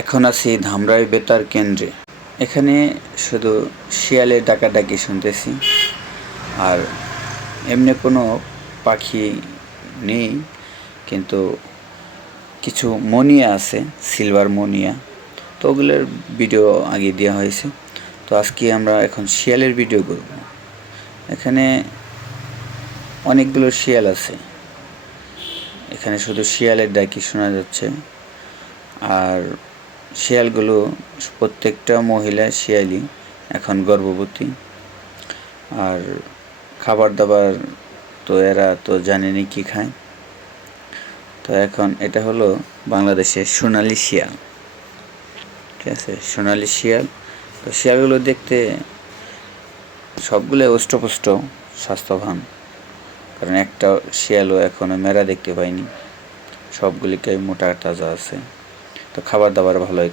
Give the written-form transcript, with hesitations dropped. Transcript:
এখন আছি ধামরাই বেতার কেন্দ্রে। এখানে শুধু শিয়ালের ডাকাডাকি শুনতেছি, আর এমনি কোনো পাখি নেই, কিন্তু কিছু মনিয়া আছে, সিলভার মনিয়া। তো ওগুলোর ভিডিও আগে দেওয়া হয়েছে। তো আজকে আমরা এখন শিয়ালের ভিডিও করব। এখানে অনেকগুলো শিয়াল আছে। এখানে শুধু শিয়ালের ডাকি শোনা যাচ্ছে। আর শিয়ালগুলো প্রত্যেকটা মহিলা শিয়ালই এখন গর্ভবতী। আর খাবার দাবার তো এরা তো জানেনি কি খায়। তো এখন এটা হলো বাংলাদেশের সোনালি শিয়াল, ঠিক আছে, সোনালি শিয়াল। তো শিয়ালগুলো দেখতে সবগুলো অষ্টপুষ্ট, স্বাস্থ্যবান, কারণ একটা শিয়ালও এখনও মেরা দেখতে পাইনি, সবগুলিকে মোটা তাজা আছে। তো খাবার দাবার ভালোই।